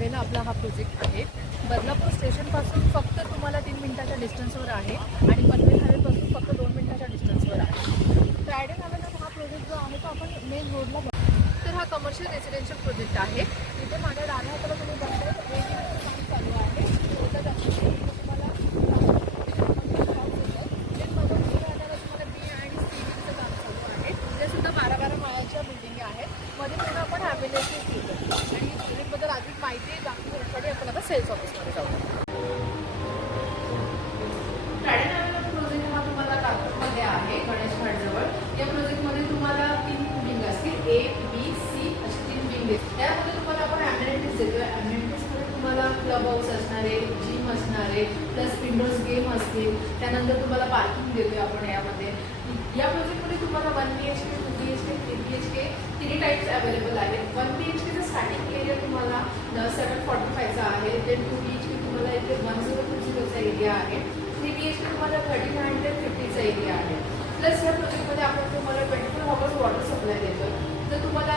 पनवेलला आपला हा प्रोजेक्ट आहे. बदलापूर स्टेशनपासून फक्त तुम्हाला 3 मिनिटाच्या डिस्टन्सवर आहे आणि पनवेल हायवेपासून फक्त 2 मिनिटाच्या डिस्टन्सवर आहे. फ्रायडे नव्यानं हा प्रोजेक्ट जो आहे तो आपण मेन रोडला तर हा कमर्शियल रेसिडेन्शियल प्रोजेक्ट आहे. इथे माझ्या डाव्या हाताला तुम्ही बघताय काम चालू आहे. तुम्हाला बी आणि सी काम चालू आहे. ते सुद्धा 12-12 माळ्याच्या बिल्डिंग आहेत. मध्ये सुद्धा आपण ॲम्ब्युलन्सेस घेतो आणि प्रोजेक्टबद्दल अधिक माहिती जाणून घेण्यासाठी आपण आता सेल्स ऑफिसमध्ये जाऊ. प्रोजेक्ट हा तुम्हाला नागपूरमध्ये आहे, गणेश घाटजवळ. या प्रोजेक्टमध्ये तुम्हाला 3 विंग असतील, ए बी सी अशी 3 विंग आहेत. त्यामध्ये तुम्हाला आपण ॲम्युनिटीज देतो. ॲम्युनिटीजमध्ये तुम्हाला क्लब हाऊस असणारे, जिम असणारे, प्लस विंडोज गेम असतील. त्यानंतर तुम्हाला पार्किंग देतोय आपण यामध्ये. या प्रोजेक्टमध्ये तुम्हाला 1 BHK, 2 BHK, 3 BHK तिन्ही टाईप्स अवेलेबल आहेत. 1 BHKचा स्टार्टिंग एरिया तुम्हाला 745चा आहे. देन 2 BHK तुम्हाला इथे 1020चा एरिया आहे. 3 BHK तुम्हाला 1350चा एरिया आहे. प्लस या प्रोजेक्टमध्ये आपण तुम्हाला 24 hours वॉटर सप्लाय देतो. जर तुम्हाला